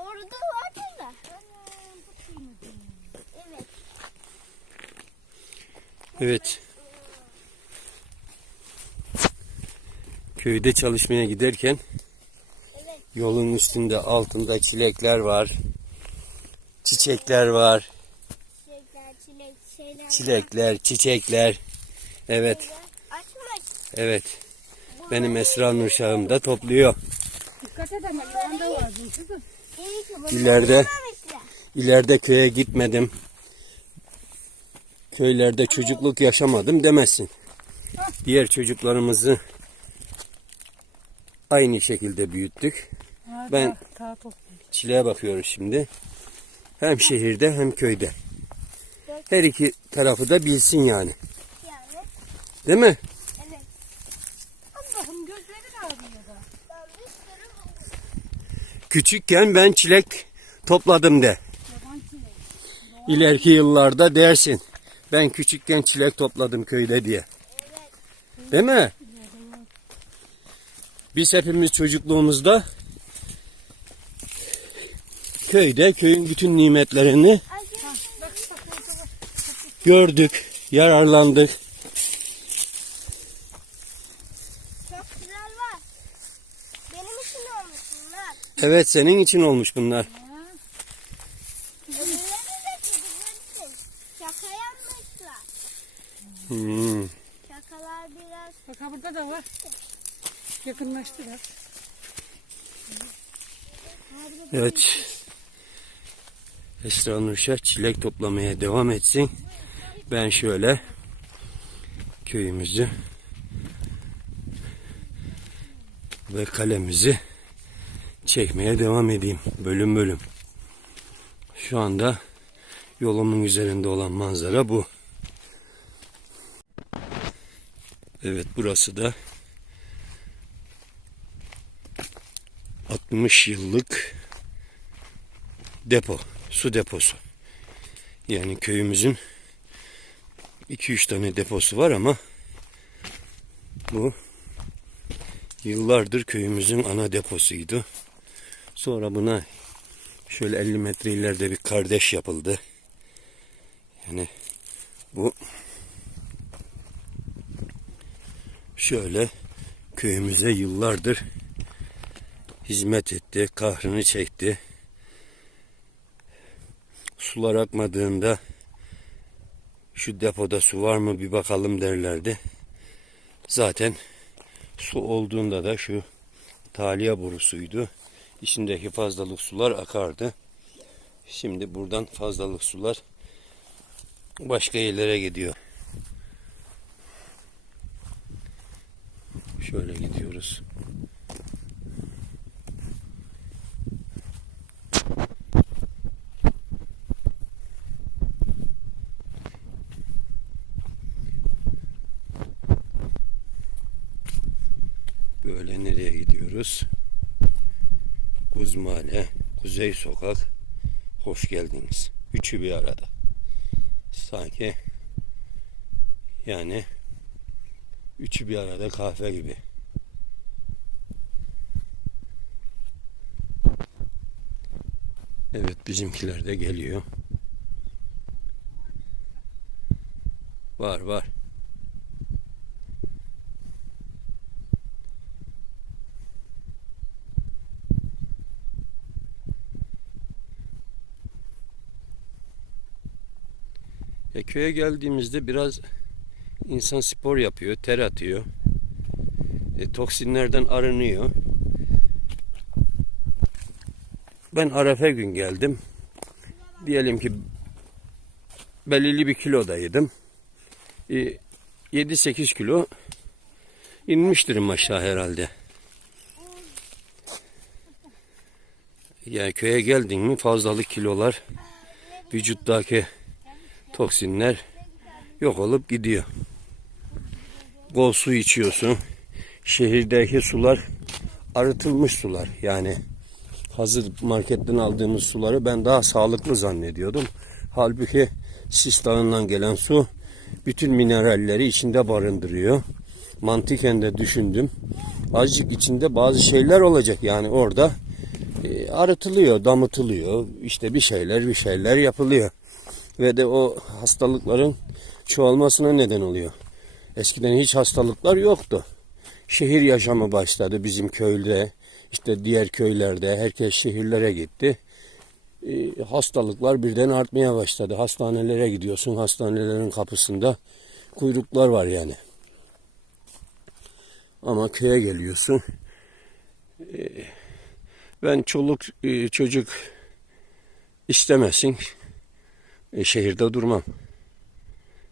Orada vardı da. Evet. Evet. Köyde çalışmaya giderken Evet. yolun üstünde altında çilekler var. Çiçekler var. Çilekler, çilek, şeyler. Çilekler, çiçekler. Evet, Açmış. evet. Benim Esra Nurşah'ım da topluyor. Dikkat et ama yılan da var kızım. İyi ki bunu İleride ileride köye gitmedim. Köylerde çocukluk yaşamadım demezsin. Diğer çocuklarımızı aynı şekilde büyüttük. Ben-. Çileğe bakıyoruz şimdi. Hem şehirde hem köyde. Her iki tarafı da bilsin. Yani. Değil mi? Evet. Allah'ım gözleri ağrıyor da. Ben bir sürü buldum. Küçükken ben çilek topladım de. İleriki yıllarda dersin. Ben küçükken çilek topladım köyde diye. Değil mi? Biz hepimiz çocukluğumuzda köyde köyün bütün nimetlerini gördük, yararlandık. Çok güzel var. Benim için olmuş bunlar. Evet senin için olmuş bunlar. Şaka yapmışlar. Hmm. Şakalar biraz Bak ha burada da var. Yakınlaştı biraz. Evet. Esra Nurşah çilek toplamaya devam etsin. Ben şöyle köyümüzü ve kalemizi çekmeye devam edeyim bölüm bölüm. Şu anda yolumun üzerinde olan manzara bu. Evet burası da 60 yıllık depo, su deposu. Yani köyümüzün 2-3 tane deposu var ama bu yıllardır köyümüzün ana deposuydu. Sonra buna şöyle 50 metre ileride bir kardeş yapıldı. Yani bu şöyle köyümüze yıllardır hizmet etti, kahrını çekti. Sular akmadığında şu depoda su var mı bir bakalım derlerdi. Zaten su olduğunda da şu taliye borusuydu. İçindeki fazlalık sular akardı. Şimdi buradan fazlalık sular başka yerlere gidiyor. Şöyle gidiyoruz. Böyle nereye gidiyoruz? Kuzmale, Kuzey Sokak. Hoş geldiniz. Üçü bir arada. Sanki yani üçü bir arada kahve gibi. Evet bizimkiler de geliyor. Var var. Ya köye geldiğimizde biraz insan spor yapıyor, ter atıyor. E, toksinlerden arınıyor. Ben Arefe gün geldim. Diyelim ki belirli bir kilodaydım. E, 7-8 kilo inmiştirim aşağı herhalde. Yani köye geldin mi fazlalık kilolar vücuttaki toksinler yok olup gidiyor. Bol su içiyorsun. Şehirdeki sular arıtılmış sular. Yani hazır marketten aldığımız suları ben daha sağlıklı zannediyordum. Halbuki Sis Dağı'ndan gelen su bütün mineralleri içinde barındırıyor. Mantıken de düşündüm. Azıcık içinde bazı şeyler olacak yani orada e, arıtılıyor, damıtılıyor. İşte bir şeyler bir şeyler yapılıyor. Ve de o hastalıkların çoğalmasına neden oluyor. Eskiden hiç hastalıklar yoktu. Şehir yaşamı başladı bizim köyde. işte diğer köylerde herkes şehirlere gitti. E, hastalıklar birden artmaya başladı. Hastanelere gidiyorsun. Hastanelerin kapısında kuyruklar var yani. Ama köye geliyorsun. E, ben çoluk e, çocuk istemesin. E, şehirde durmam.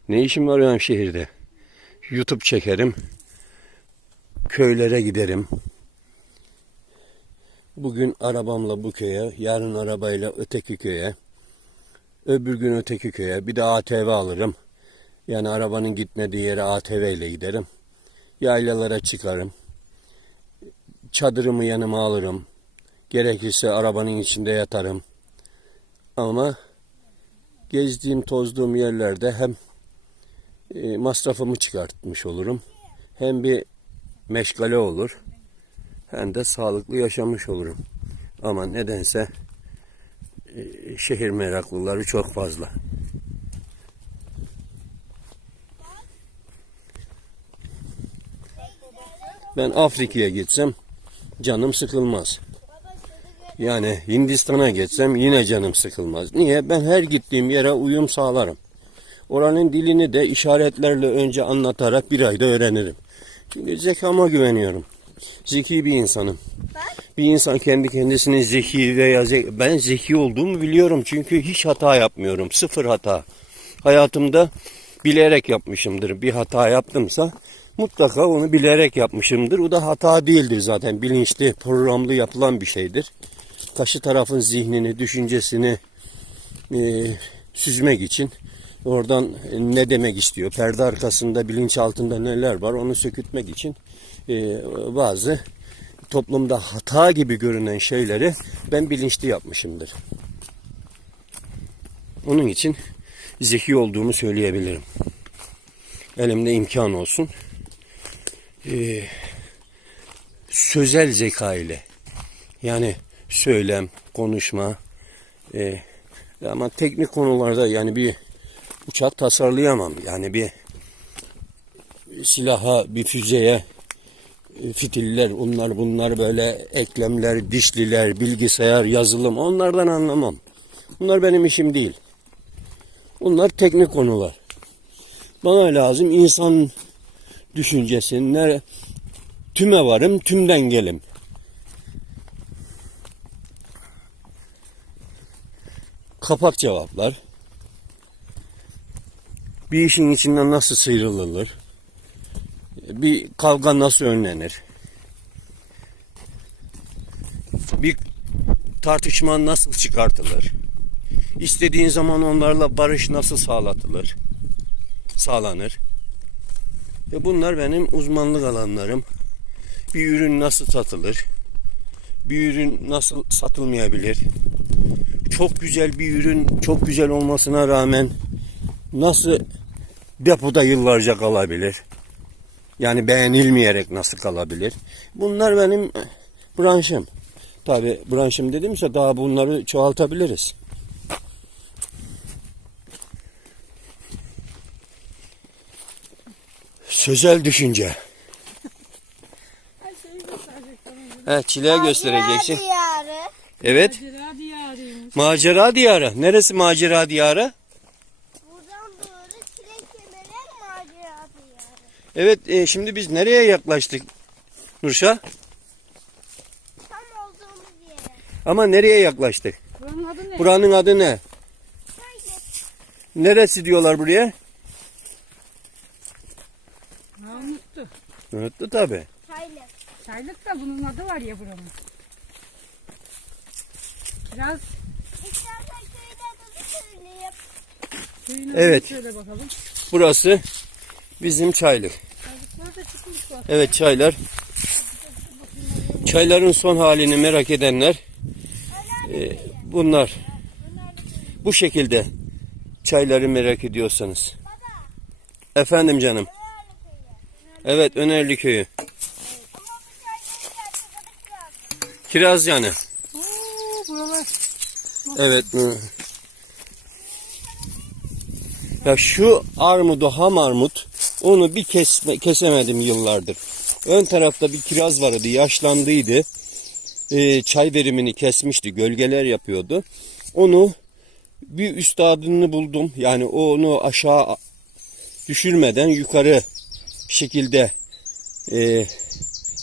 Ne işim var benim şehirde? YouTube çekerim. Köylere giderim. Bugün arabamla bu köye, yarın arabayla öteki köye, öbür gün öteki köye, bir de ATV alırım. Yani arabanın gitmediği yere ATV ile giderim. Yaylalara çıkarım. Çadırımı yanıma alırım. Gerekirse arabanın içinde yatarım. Ama gezdiğim, tozduğum yerlerde hem e, masrafımı çıkartmış olurum. Hem bir meşgale olur. Hem de sağlıklı yaşamış olurum. Ama nedense e, şehir meraklıları çok fazla. Ben Afrika'ya gitsem canım sıkılmaz. Yani Hindistan'a geçsem yine canım sıkılmaz. Niye? Ben her gittiğim yere uyum sağlarım. Oranın dilini de işaretlerle önce anlatarak bir ayda öğrenirim. Çünkü zekama güveniyorum. Zeki bir insanım. Bir insan kendi kendisinin zeki veya ze- ben zeki olduğumu biliyorum. Çünkü hiç hata yapmıyorum. Sıfır hata. Hayatımda bilerek yapmışımdır. Bir hata yaptımsa mutlaka onu bilerek yapmışımdır. O da hata değildir zaten. Bilinçli, programlı yapılan bir şeydir. Karşı tarafın zihnini, düşüncesini e, süzmek için oradan ne demek istiyor, perde arkasında, bilinç altında neler var onu sökütmek için e, bazı toplumda hata gibi görünen şeyleri ben bilinçli yapmışımdır. Onun için zeki olduğumu söyleyebilirim. Elimde imkan olsun. Ee, sözel zeka ile yani söylem, konuşma e, ama teknik konularda yani bir uçak tasarlayamam. Yani bir silaha, bir füzeye e, fitiller, onlar bunlar böyle eklemler, dişliler, bilgisayar, yazılım onlardan anlamam. Bunlar benim işim değil. Bunlar teknik konular. Bana lazım insan düşüncesi. Nere, tüme varım, tümden gelim. Kapak cevaplar. Bir işin içinden nasıl sıyrılır? Bir kavga nasıl önlenir? Bir tartışma nasıl çıkartılır? İstediğin zaman onlarla barış nasıl sağlatılır? Sağlanır. Ve bunlar benim uzmanlık alanlarım. Bir ürün nasıl satılır? Bir ürün nasıl satılmayabilir? Çok güzel bir ürün, çok güzel olmasına rağmen nasıl depoda yıllarca kalabilir? Yani beğenilmeyerek nasıl kalabilir? Bunlar benim branşım. Tabi branşım dedimse daha bunları çoğaltabiliriz. Sözel düşünce. Evet çileğe göstereceksin. Evet. Macera diyarıymış. Macera diyarı. Neresi macera diyarı? Buradan doğru çilek yemelen macera diyarı. Evet e, şimdi biz nereye yaklaştık Nurşah? Tam olduğumuz yere. Ama nereye yaklaştık? Buranın adı ne? Buranın adı ne? Neresi diyorlar buraya? Ha, unuttu. Unuttu tabi. çaylık. Çaylık da bunun adı var ya buranın. Biraz İstersen köyde adını söyleyeyim. köyün Evet. adını söyle bakalım. Burası bizim çaylık. Çaylıklar da çıkmış bak. Evet çaylar. Çayların son halini merak edenler e, bunlar. Bu şekilde çayları merak ediyorsanız. Efendim canım. Evet Önerli köyü. Ama bu. Kiraz yani. Evet. Ya şu armudu ham armut onu bir kesme, kesemedim yıllardır. Ön tarafta bir kiraz vardı yaşlandıydı. Ee, çay verimini kesmişti gölgeler yapıyordu. Onu bir üstadını buldum. Yani onu aşağı düşürmeden yukarı şekilde e,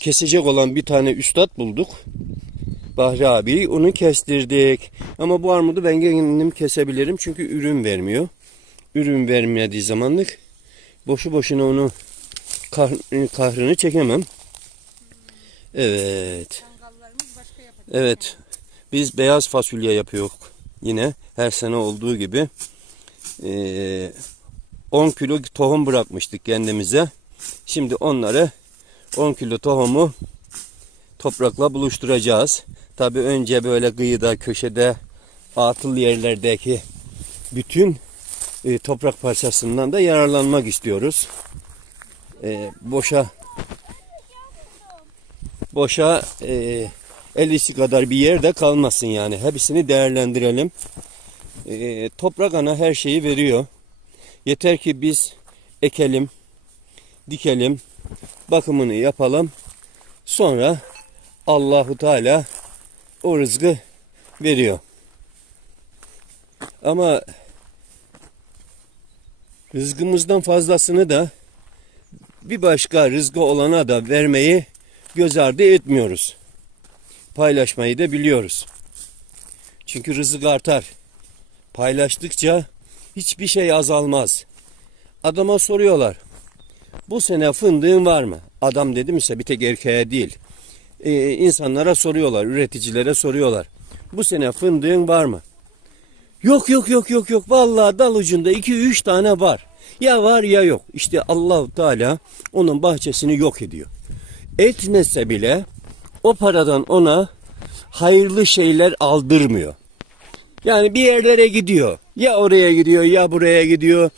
kesecek olan bir tane üstad bulduk. Bahri abi onu kestirdik. Ama bu armudu ben kendim kesebilirim çünkü ürün vermiyor. Ürün vermediği zamanlık boşu boşuna onu kah- kahrını çekemem. Evet. Evet. Biz beyaz fasulye yapıyoruz. Yine her sene olduğu gibi. Ee, 10 kilo tohum bırakmıştık kendimize. Şimdi onları 10 kilo tohumu toprakla buluşturacağız. Tabi önce böyle kıyıda, köşede, atıl yerlerdeki bütün e, toprak parçasından da yararlanmak istiyoruz. E, boşa boşa e, el işi kadar bir yerde kalmasın yani. Hepsini değerlendirelim. E, toprak ana her şeyi veriyor. Yeter ki biz ekelim, dikelim, bakımını yapalım. Sonra Allahu Teala o rızkı veriyor. Ama rızkımızdan fazlasını da bir başka rızkı olana da vermeyi göz ardı etmiyoruz. Paylaşmayı da biliyoruz. Çünkü rızık artar. Paylaştıkça hiçbir şey azalmaz. Adama soruyorlar. Bu sene fındığın var mı? Adam dedim ise bir tek erkeğe değil. Ee, insanlara soruyorlar, üreticilere soruyorlar. Bu sene fındığın var mı? Yok yok yok yok yok. Vallahi dal ucunda 2-3 tane var. Ya var ya yok. İşte Allahu Teala onun bahçesini yok ediyor. Etmese bile o paradan ona hayırlı şeyler aldırmıyor. Yani bir yerlere gidiyor. Ya oraya gidiyor ya buraya gidiyor.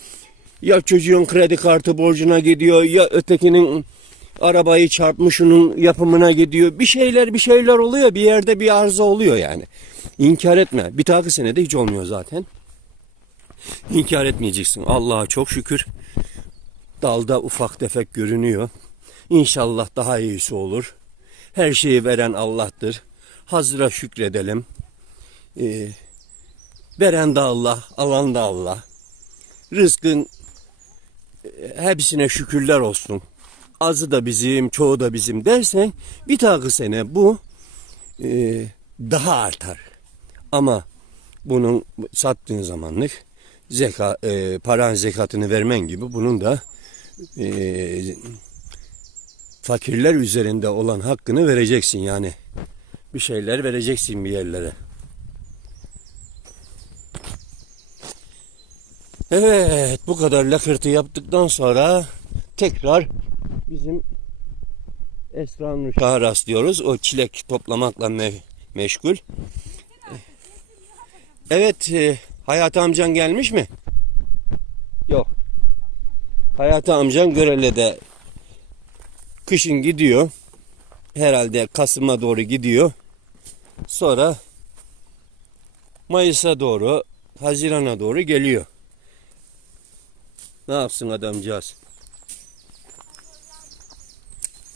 Ya çocuğun kredi kartı borcuna gidiyor ya ötekinin arabayı çarpmışının yapımına gidiyor. Bir şeyler bir şeyler oluyor. Bir yerde bir arıza oluyor yani. İnkar etme. Bir dahaki sene de hiç olmuyor zaten. İnkar etmeyeceksin. Allah'a çok şükür. Dalda ufak tefek görünüyor. İnşallah daha iyisi olur. Her şeyi veren Allah'tır. Hazıra şükredelim. Ee, veren de Allah, alan da Allah. Rızkın e, hepsine şükürler olsun. Azı da bizim, çoğu da bizim dersen bir dahaki sene bu e, daha artar. Ama bunun sattığın zamanlık zeka, e, paran zekatını vermen gibi bunun da e, fakirler üzerinde olan hakkını vereceksin yani. Bir şeyler vereceksin bir yerlere. Evet bu kadar lakırtı yaptıktan sonra tekrar bizim Esra Nurşah'a rastlıyoruz. O çilek toplamakla me- meşgul. Evet e, Hayati amcan gelmiş mi? Yok. Hayati amcan Görele'de kışın gidiyor. Herhalde Kasım'a doğru gidiyor. Sonra Mayıs'a doğru, Haziran'a doğru geliyor. Ne yapsın adamcağız?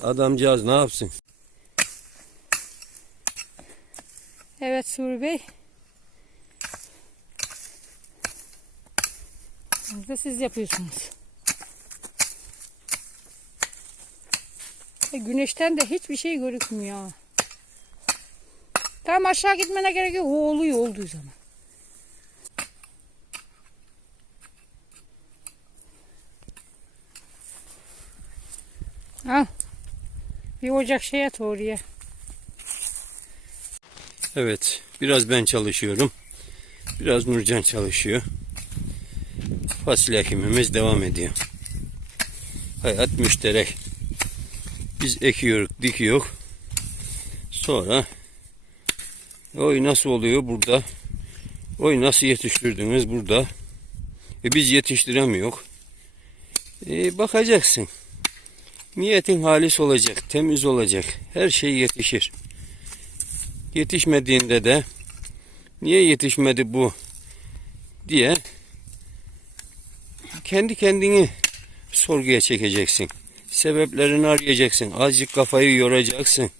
Adamcağız ne yapsın? Evet Suri Bey. Biraz da siz yapıyorsunuz. E, güneşten de hiçbir şey görükmüyor. Tamam aşağı gitmene gerek yok. O oluyor olduğu zaman. Al. Bir ocak şey at oraya. Evet, biraz ben çalışıyorum. Biraz Nurcan çalışıyor. Fasulye ekimimiz devam ediyor. Hayat müşterek. Biz ekiyoruz, dikiyoruz. Sonra oy nasıl oluyor burada? Oy nasıl yetiştirdiniz burada? E biz yetiştiremiyoruz. E, bakacaksın. Niyetin halis olacak, temiz olacak. Her şey yetişir. Yetişmediğinde de Niye yetişmedi bu diye kendi kendini sorguya çekeceksin. Sebeplerini arayacaksın. Azıcık kafayı yoracaksın.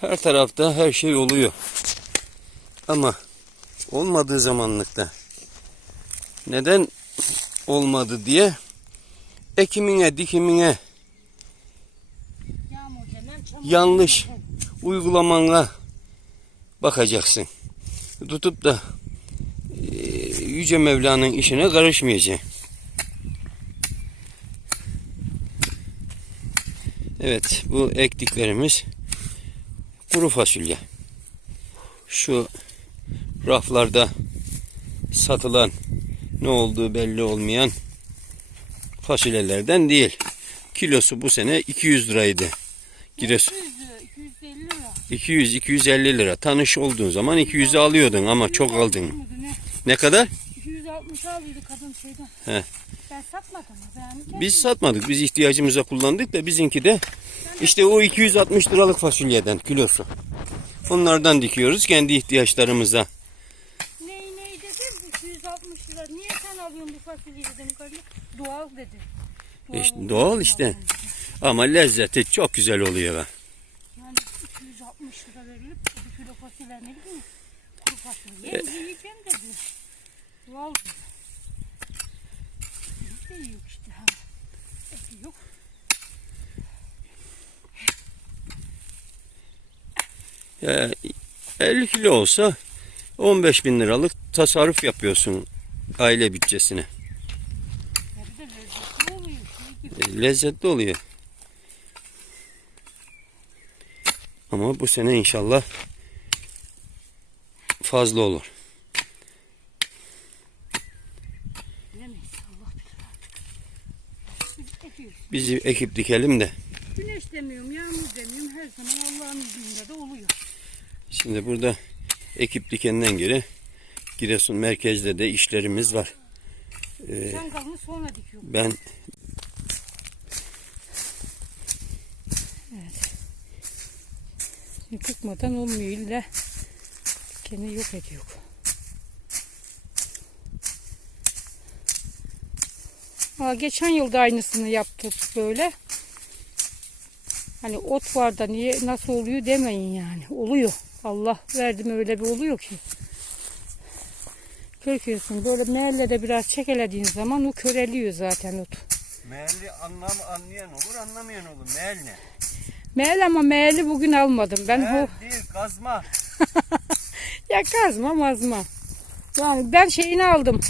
Her tarafta her şey oluyor. Ama olmadığı zamanlıkta neden olmadı diye ekimine, dikimine. Yanlış uygulamanla bakacaksın. Tutup da eee, Yüce Mevla'nın işine karışmayacaksın. Evet bu ektiklerimiz kuru fasulye. Şu raflarda satılan ne olduğu belli olmayan fasulyelerden değil. Kilosu bu sene 200 liraydı. Giresun 200, 250 lira. 200-250 lira. Tanış olduğun zaman 200'e alıyordun ama çok aldın. Ne? Kadar? 260 aldıydı kadın şeyden. He. Ben satmadım. Ben Biz satmadık. Biz ihtiyacımıza kullandık da bizinki de işte o 260 liralık fasulyeden kilosu. Onlardan dikiyoruz kendi ihtiyaçlarımıza. Ney ney dedim 260 lira. Niye sen alıyorsun bu fasulyeyi dedim. Doğal dedi. İşte olduğu doğal için işte. aldım. Ama lezzeti çok güzel oluyor. be. Yani 260 lira verilip bir kilo fasulye ne bileyim. Kuru fasulye yiyeceğim dedi. Doğal dedi. Biz de yiyoruz işte. Ha. Eti yok. Ya, 50 kilo olsa 15 bin liralık tasarruf yapıyorsun aile bütçesine. Ya bir de lezzetli oluyor. Şey. E, Lezzetli oluyor. Ama bu sene inşallah fazla olur. Bizi ekip dikelim de. Güneş demiyorum, yağmur demiyorum. Her zaman Allah'ın izniyle de oluyor. Şimdi burada ekip dikenden geri Giresun merkezde de işlerimiz var. Ee, Çangalını sonra dikiyorum. ben Yıkıkmadan olmuyor illa. Dikeni yok ediyor. Aa, geçen yılda aynısını yaptık böyle. Hani ot var da niye nasıl oluyor demeyin yani. Oluyor. Allah verdi mi öyle bir oluyor ki. Körküyorsun böyle mahallede biraz çekelediğin zaman o köreliyor zaten ot. meğerli anlam anlayan olur anlamayan olur. Meğer ne? Mehel ama meheli bugün almadım. Ben bu değil kazma. Ya kazma mazma. Yani ben şeyini aldım.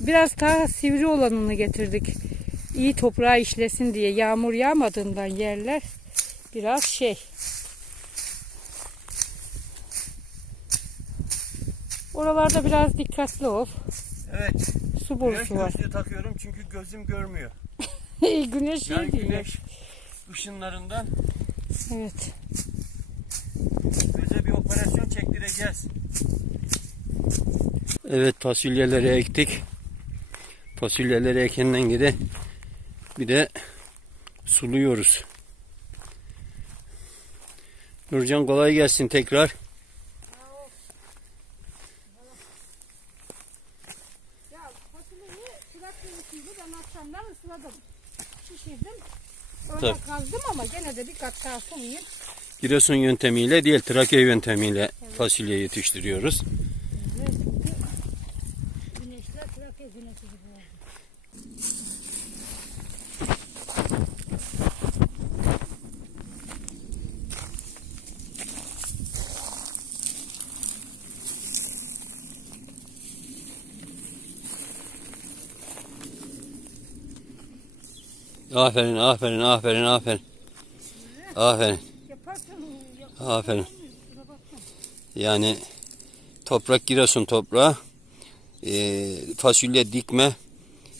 Biraz daha sivri olanını getirdik. İyi toprağa işlesin diye yağmur yağmadığından yerler biraz şey. Oralarda biraz dikkatli ol. Evet. Su borusu var. gözlüğü takıyorum çünkü gözüm görmüyor. güneş Yani değil. güneş ışınlarından Evet. göze bir operasyon çektireceğiz. Evet fasulyeleri ektik. Fasulyeleri ekenden geri bir de suluyoruz. Nurcan kolay gelsin tekrar. Ya fasulyeyi traktör içinde ben akşamdan ısladım. Şişirdim. Öyle Tabii. kazdım ama gene de bir kat daha sulayayım. Giresun yöntemiyle değil Trakya yöntemiyle fasulye yetiştiriyoruz. Aferin, aferin, aferin, aferin. Aferin, aferin. Yani toprak Giresun toprağı e, fasulye dikme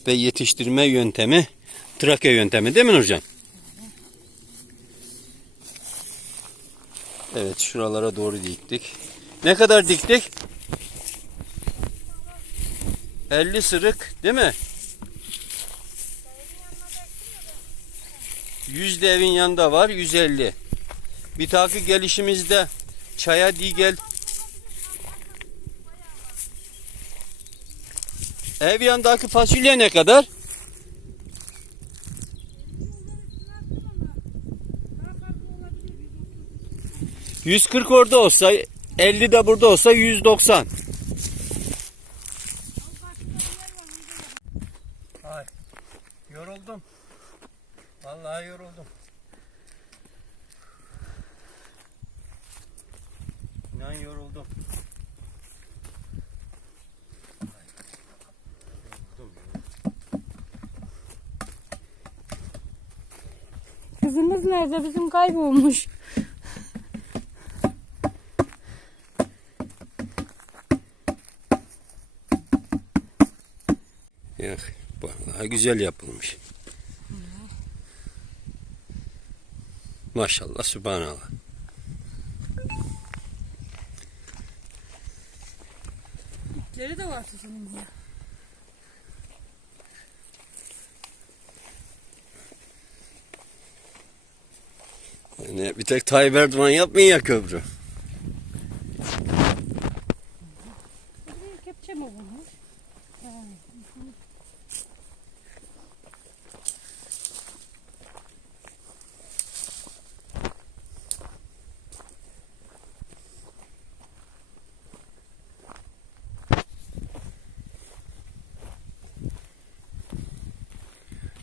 ve yetiştirme yöntemi Trakya yöntemi değil mi Nurcan? Evet şuralara doğru diktik. Ne kadar diktik? 50 sırık değil mi? Yüzde evin yanında var 150. Bir takı gelişimizde çaya digel Ev yandaki fasulye ne kadar? Yüz kırk orada olsa, elli de burada olsa yüz doksan. Kızımız nerede? Bizim kaybolmuş. Yok, vallahi güzel yapılmış. Maşallah, subhanallah. İpleri de var sizin ya. Yani bir tek Tayyip Erdoğan yapmıyor ya köprü.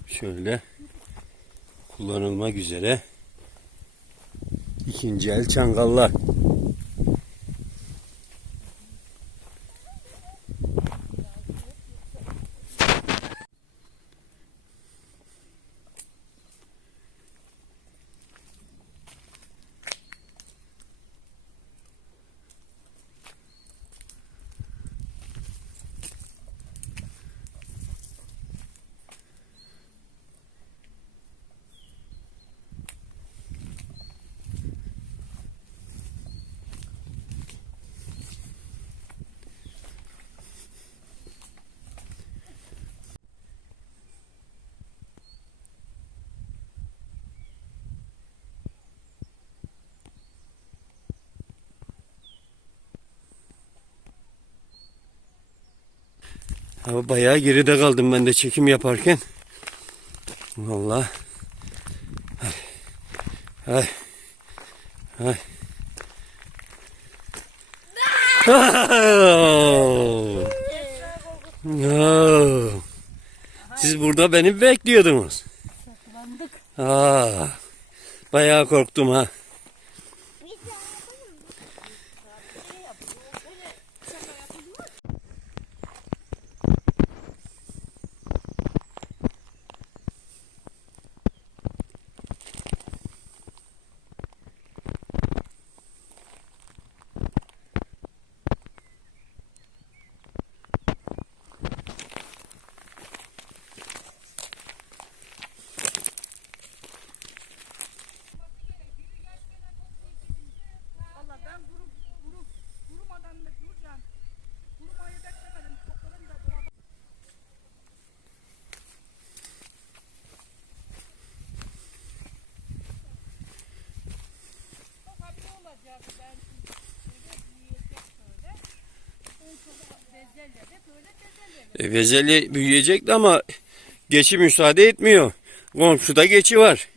Şöyle kullanılmak üzere ikinci el çangallar. Ama bayağı geride kaldım ben de çekim yaparken. Vallahi. Ay. Ay. Ay. Oh. Oh. Siz burada beni bekliyordunuz. Aa, bayağı korktum ha. Valla ben grup grup dolaba E, Vezeli büyüyecekti ama geçi müsaade etmiyor. Komşuda geçi var.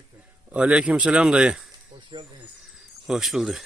Selamünaleyküm. Aleykümselam dayı. Hoş geldiniz. Hoş bulduk.